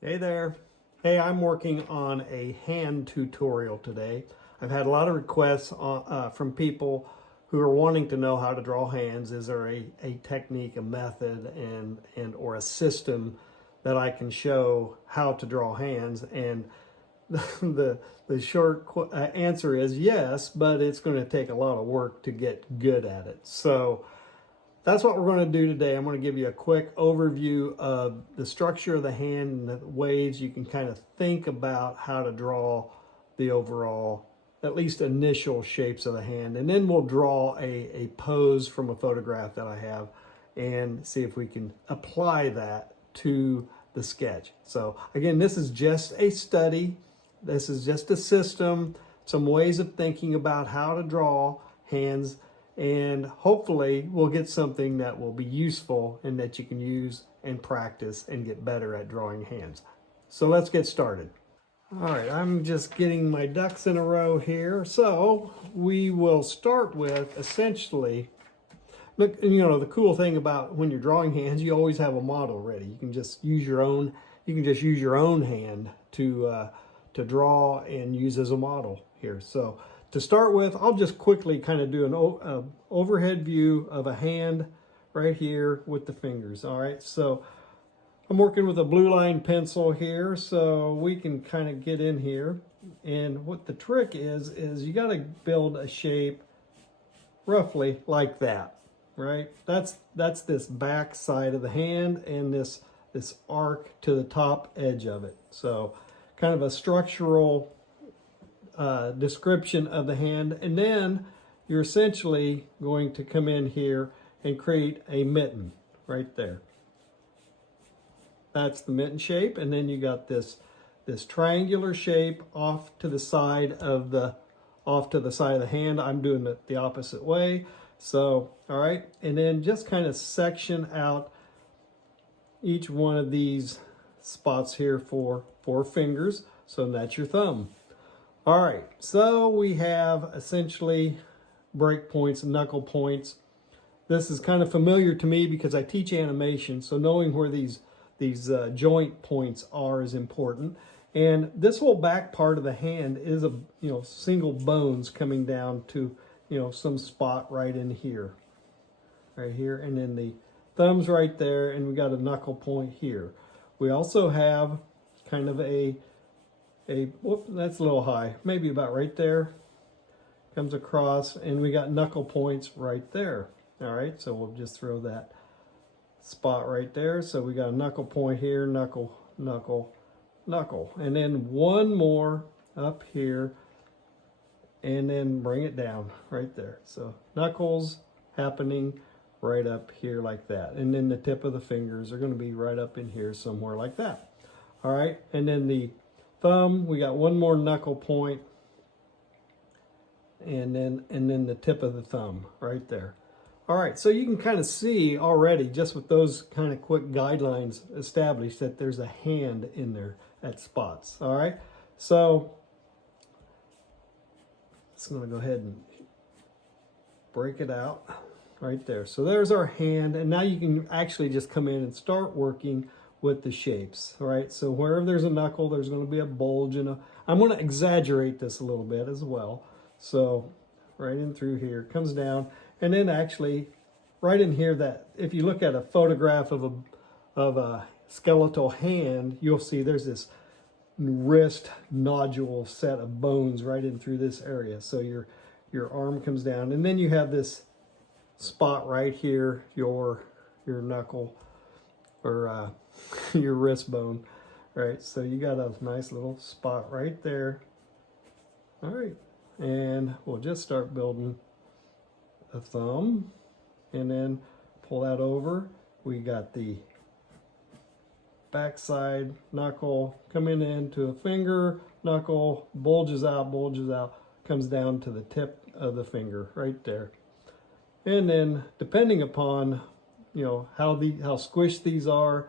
Hey there. Hey, I'm working on a hand tutorial today. I've had a lot of requests from people who are wanting to know how to draw hands. Is there a technique, a method, and or a system that I can show how to draw hands? And the short answer is yes, but it's going to take a lot of work to get good at it. So that's what we're going to do today. I'm going to give you a quick overview of the structure of the hand and the ways you can kind of think about how to draw the overall, at least initial shapes of the hand. And then we'll draw a pose from a photograph that I have and see if we can apply that to the sketch. So again, this is just a study. This is just a system, some ways of thinking about how to draw hands, and hopefully we'll get something that will be useful and that you can use and practice and get better at drawing hands. So let's get started. All right, I'm just getting my ducks in a row here. So we will start with essentially, look, you know, the cool thing about when you're drawing hands, you always have a model ready. You can just use your own, hand to draw and use as a model here. So to start with, I'll just quickly kind of do an overhead view of a hand right here with the fingers. All right, so I'm working with a blue line pencil here, so we can kind of get in here. And what the trick is you got to build a shape roughly like that, right? That's this back side of the hand and this arc to the top edge of it. So kind of a structural description of the hand, and then you're essentially going to come in here and create a mitten right there. That's the mitten shape, and then you got this triangular shape off to the side of the hand. I'm doing it the opposite way. So all right, and then just kind of section out each one of these spots here for 4 fingers. So that's your thumb. All right, so we have essentially break points and knuckle points. This is kind of familiar to me because I teach animation, so knowing where these joint points are is important. And this whole back part of the hand is single bones coming down to some spot right in here, right here, and then the thumb's right there, and we got a knuckle point here. We also have kind of whoop, that's a little high, maybe about right there, comes across, and we got knuckle points right there. All right, so we'll just throw that spot right there. So we got a knuckle point here, knuckle, knuckle, knuckle, and then one more up here, and then bring it down right there. So knuckles happening right up here like that, and then the tip of the fingers are going to be right up in here somewhere like that. All right, and then the thumb, we got one more knuckle point, and then the tip of the thumb right there. All right, so you can kind of see already just with those kind of quick guidelines established that there's a hand in there at spots. All right, so just going to go ahead and break it out right there. So there's our hand, and now you can actually just come in and start working with the shapes. All right, so wherever there's a knuckle, there's going to be a bulge, and I'm going to exaggerate this a little bit as well. So right in through here, comes down, and then actually right in here, that if you look at a photograph of a skeletal hand, you'll see there's this wrist nodule set of bones right in through this area. So your arm comes down, and then you have this spot right here, your knuckle, or your wrist bone, right? So you got a nice little spot right there. All right, and we'll just start building a thumb, and then pull that over. We got the backside knuckle coming into a finger, knuckle bulges out, comes down to the tip of the finger right there. And then depending upon how squished these are,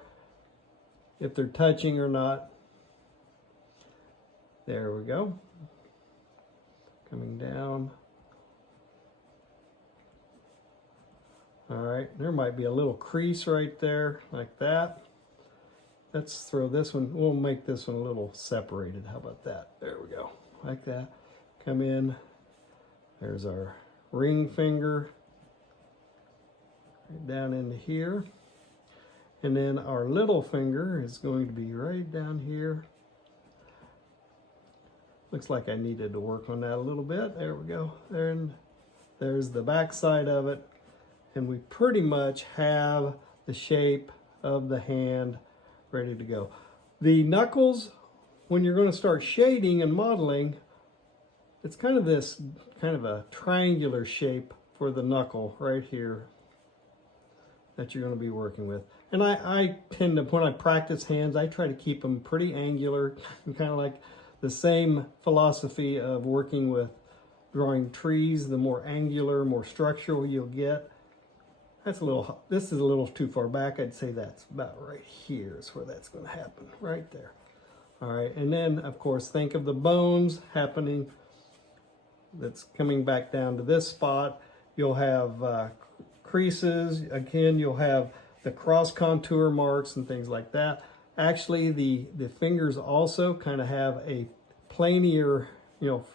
if they're touching or not, there we go, coming down. All right, there might be a little crease right there like that. let's throw this one, we'll make this one a little separated. How about that? There we go, like that. Come in, there's our ring finger, right down into here. And then our little finger is going to be right down here. Looks like I needed to work on that a little bit. There we go. There's the back side of it. And we pretty much have the shape of the hand ready to go. The knuckles, when you're going to start shading and modeling, it's kind of a triangular shape for the knuckle right here that you're going to be working with. And I tend to, when I practice hands, I try to keep them pretty angular, and kind of like the same philosophy of working with drawing trees. The more angular, more structural you'll get. That's a little, this is a little too far back. I'd say that's about right here is where that's going to happen, right there. All right, and then of course think of the bones happening, that's coming back down to this spot. You'll have creases. Again, you'll have the cross contour marks and things like that. Actually, the fingers also kind of have a planier,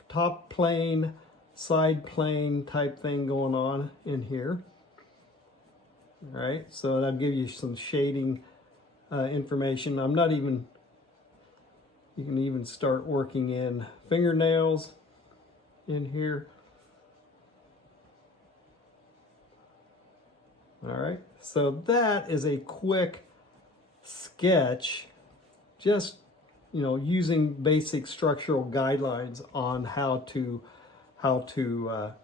top plane, side plane type thing going on in here. All right, so that'll give you some shading information. You can even start working in fingernails in here. All right, so that is a quick sketch, just using basic structural guidelines on how to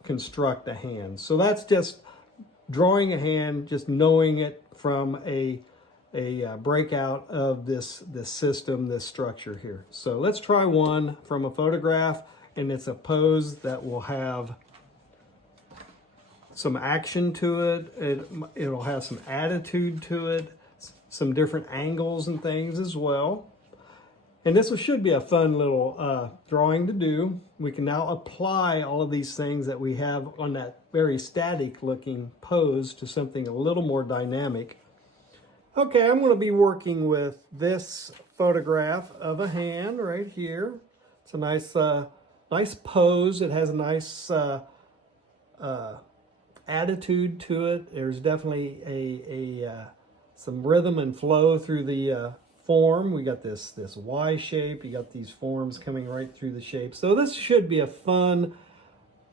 construct a hand. So that's just drawing a hand, just knowing it from a breakout of this system, this structure here. So let's try one from a photograph, and it's a pose that will have some action to it. It'll have some attitude to it, some different angles and things as well. And this should be a fun little drawing to do. We can now apply all of these things that we have on that very static looking pose to something a little more dynamic. Okay, I'm going to be working with this photograph of a hand right here. It's a nice pose. It has a nice attitude to it. There's definitely some rhythm and flow through the form. We got this Y shape. You got these forms coming right through the shape. So this should be a fun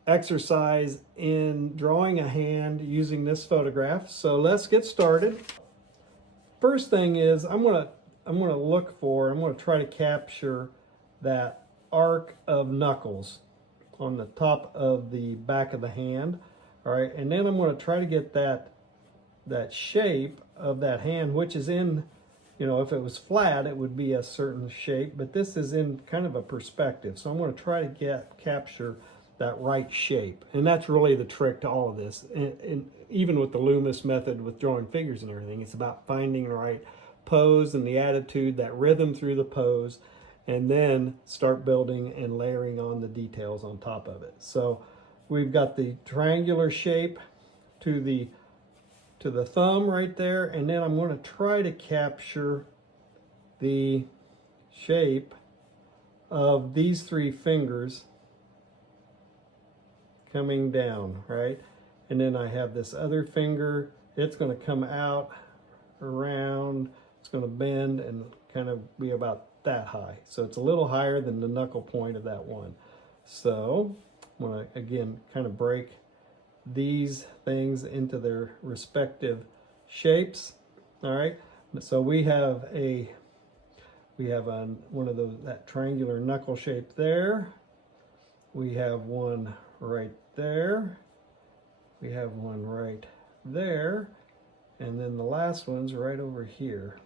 exercise in drawing a hand using this photograph. So let's get started. First thing is I'm gonna try to capture that arc of knuckles on the top of the back of the hand. All right, and then I'm going to try to get that shape of that hand, which is in, if it was flat, it would be a certain shape, but this is in kind of a perspective. So I'm going to try to capture that right shape. And that's really the trick to all of this. And even with the Loomis method with drawing figures and everything, it's about finding the right pose and the attitude, that rhythm through the pose, and then start building and layering on the details on top of it. So we've got the triangular shape to the thumb right there, and then I'm going to try to capture the shape of these three fingers coming down, right? And then I have this other finger. It's going to come out around, it's going to bend and kind of be about that high. So it's a little higher than the knuckle point of that one. So I'm going to, again, kind of break these things into their respective shapes. All right, so we have one of that triangular knuckle shape there. We have one right there. We have one right there. And then the last one's right over here.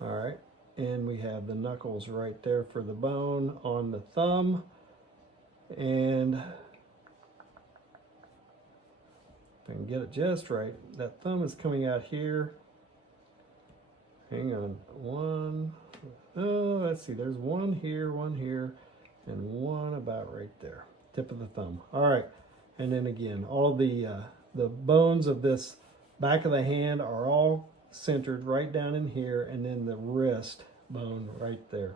All right, and we have the knuckles right there for the bone on the thumb. And if I can get it just right, that thumb is coming out here. Hang on, let's see, there's one here, and one about right there, tip of the thumb. All right, and then again, all the bones of this back of the hand are all centered right down in here, and then the wrist bone right there.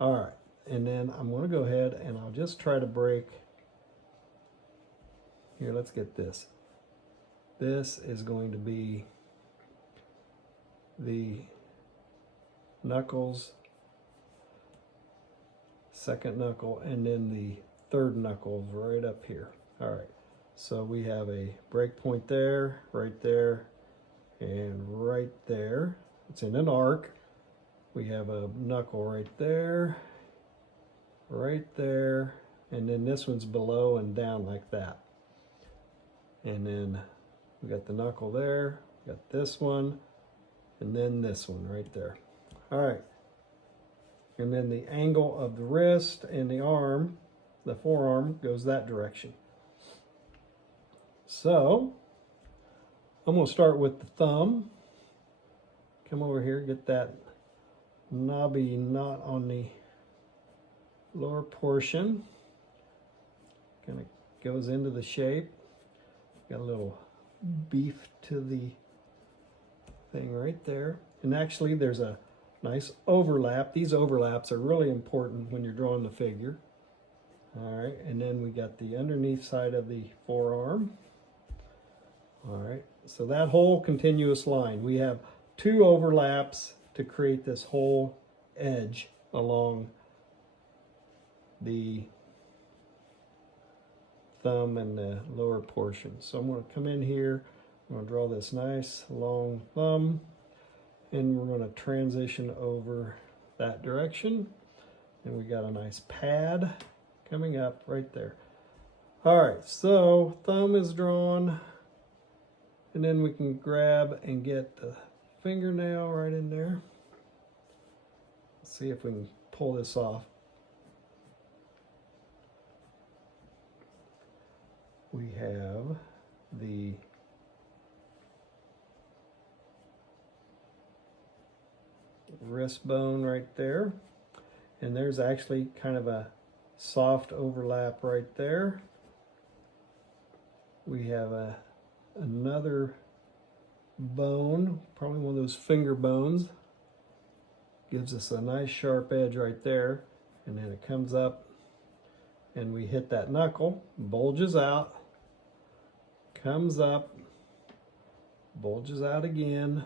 All right, and then I'm going to go ahead and I'll just try to break. Here, let's get this. This is going to be the knuckles, second knuckle, and then the third knuckle right up here. All right, so we have a break point there, and right there. It's in an arc. We have a knuckle right there, and then this one's below and down like that. And then we got the knuckle there, we got this one, and then this one right there. All right. And then the angle of the wrist and the arm, the forearm, goes that direction. So I'm going to start with the thumb. Come over here, get that knobby knot on the lower portion. Kind of goes into the shape. Got a little beef to the thing right there. And actually there's a nice overlap. These overlaps are really important when you're drawing the figure. All right, and then we got the underneath side of the forearm. All right, so that whole continuous line, we have 2 overlaps to create this whole edge along the thumb and the lower portion. So I'm going to come in here, I'm going to draw this nice long thumb, and we're going to transition over that direction. And we got a nice pad coming up right there. All right, so thumb is drawn, and then we can grab and get the fingernail right in there. Let's see if we can pull this off. We have the wrist bone right there, and there's actually kind of a soft overlap right there. We have another bone, probably one of those finger bones, gives us a nice sharp edge right there, and then it comes up and we hit that knuckle, bulges out, comes up, bulges out again,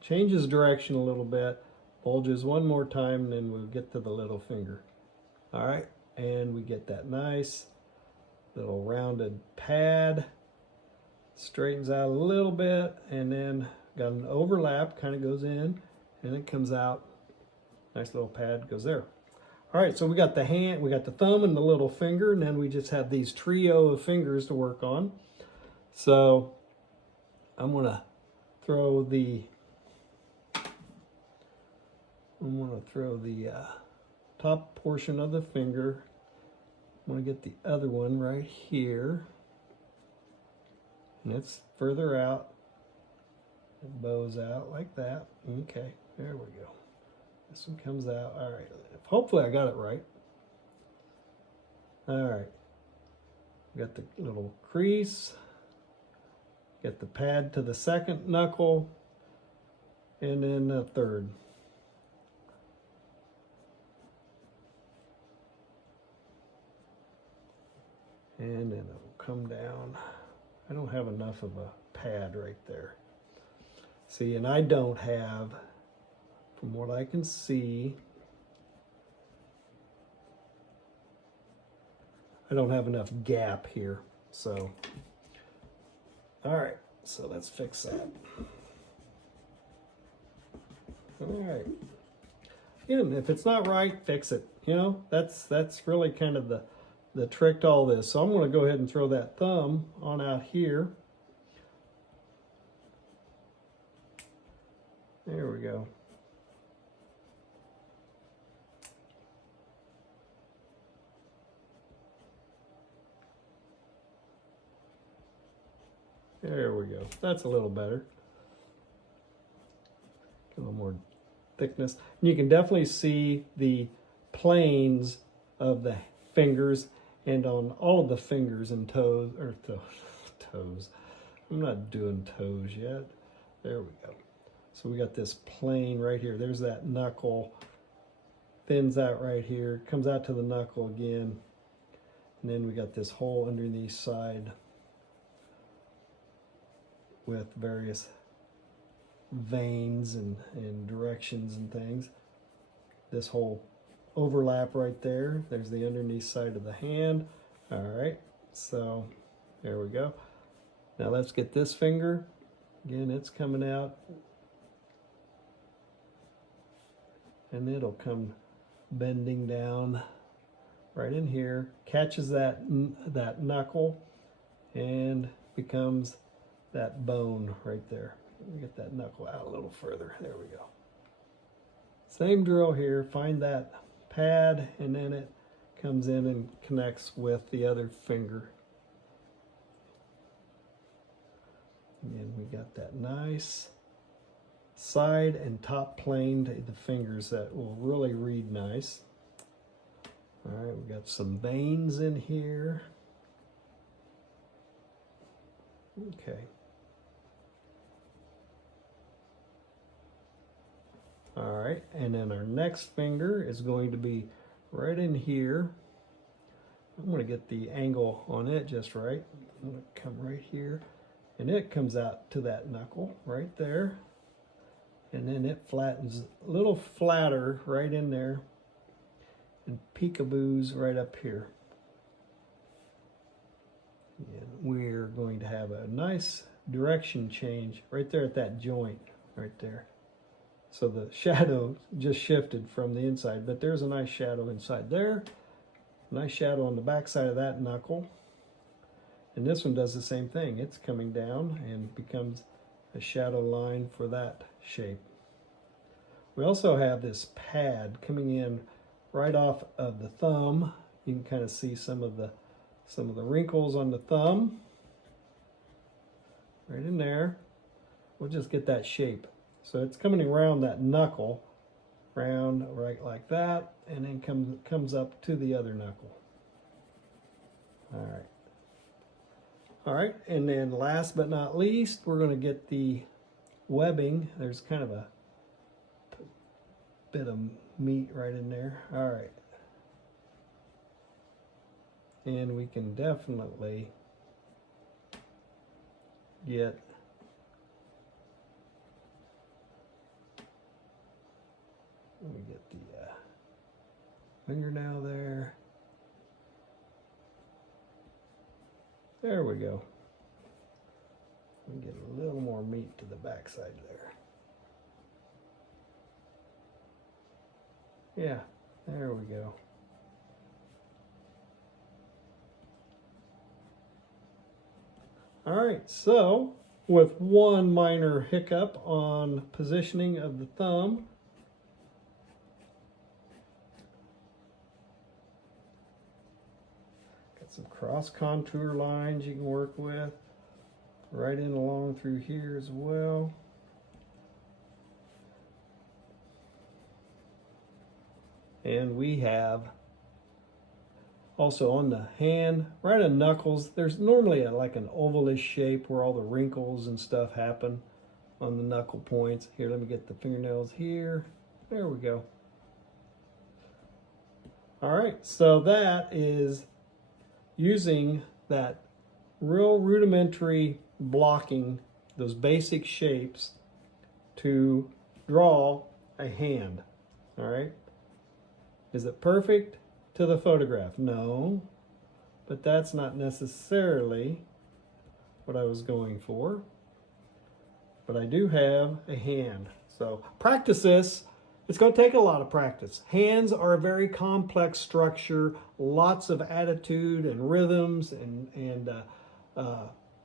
changes direction a little bit, bulges one more time, and then we'll get to the little finger. All right, and we get that nice little rounded pad, straightens out a little bit, and then got an overlap, kind of goes in, and it comes out. Nice little pad goes there. All right, so we got the hand, we got the thumb and the little finger, and then we just have these trio of fingers to work on. So I'm gonna throw the top portion of the finger. I'm gonna get the other one right here, and it's further out. It bows out like that. Okay, there we go. This one comes out. All right, hopefully I got it right. All right, got the little crease, get the pad to the second knuckle, and then the third. And then it'll come down. I don't have enough of a pad right there. See, and I don't have, from what I can see, I don't have enough gap here. So, all right, so let's fix that. All right. And if it's not right, fix it. You know, that's really kind of the trick to all this. So I'm going to go ahead and throw that thumb on out here. There we go. There we go. That's a little better. A little more thickness. And you can definitely see the planes of the fingers, and on all of the fingers and toes, or toes. I'm not doing toes yet. There we go. So we got this plane right here. There's that knuckle. Thins out right here. Comes out to the knuckle again. And then we got this hole underneath side with various veins and directions and things. This whole overlap right there. There's the underneath side of the hand. All right, so there we go. Now let's get this finger. Again, it's coming out. And it'll come bending down right in here, catches that knuckle, and becomes that bone right there. Let me get that knuckle out a little further. There we go. Same drill here. Find that pad, and then it comes in and connects with the other finger. And we got that nice side and top plane to the fingers that will really read nice. All right, we got some veins in here. Okay. All right, and then our next finger is going to be right in here. I'm going to get the angle on it just right. I'm going to come right here, and it comes out to that knuckle right there. And then it flattens a little flatter right in there and peekaboos right up here. And we're going to have a nice direction change right there at that joint right there. So the shadow just shifted from the inside, but there's a nice shadow inside there. Nice shadow on the back side of that knuckle. And this one does the same thing. It's coming down and becomes a shadow line for that shape. We also have this pad coming in right off of the thumb. You can kind of see some of the wrinkles on the thumb. Right in there. We'll just get that shape. So it's coming around that knuckle, round right like that, and then comes up to the other knuckle. All right. All right, and then last but not least, we're going to get the webbing. There's kind of a bit of meat right in there. All right. And we can definitely get let me get the fingernail there. There we go. We get a little more meat to the backside there. Yeah, there we go. All right, so with one minor hiccup on positioning of the thumb, got some cross contour lines you can work with, right in along through here as well. And we have also on the hand, right on knuckles, there's normally like an ovalish shape where all the wrinkles and stuff happen on the knuckle points. Here, let me get the fingernails here. There we go. All right, so that is using that real rudimentary blocking, those basic shapes to draw a hand. All right. Is it perfect to the photograph? No, but that's not necessarily what I was going for. But I do have a hand. So practice this. It's going to take a lot of practice. Hands are a very complex structure, lots of attitude and rhythms and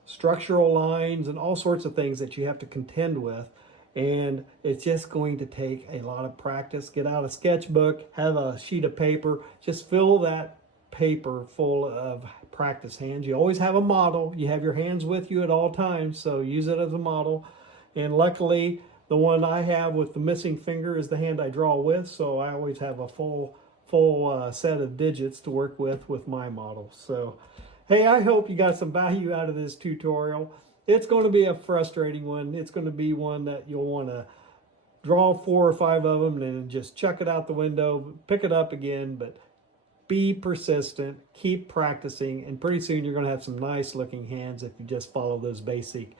structural lines and all sorts of things that you have to contend with. And it's just going to take a lot of practice. Get out a sketchbook, have a sheet of paper, just fill that paper full of practice hands. You always have a model. You have your hands with you at all times, so use it as a model. And luckily, the one I have with the missing finger is the hand I draw with, so I always have a full set of digits to work with my model. So, hey, I hope you got some value out of this tutorial. it's going to be a frustrating one. It's going to be one that you'll want to draw 4 or 5 of them and then just chuck it out the window, pick it up again, but be persistent, keep practicing, and pretty soon you're going to have some nice looking hands if you just follow those basic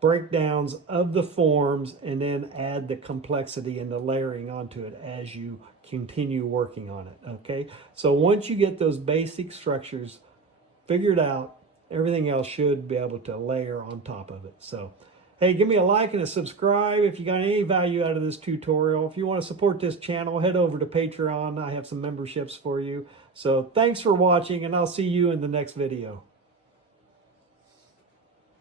breakdowns of the forms and then add the complexity and the layering onto it as you continue working on it. Okay, so once you get those basic structures figured out, everything else should be able to layer on top of it. So hey, give me a like and a subscribe if you got any value out of this tutorial. If you want to support this channel, head over to Patreon. I have some memberships for you. So thanks for watching, and I'll see you in the next video.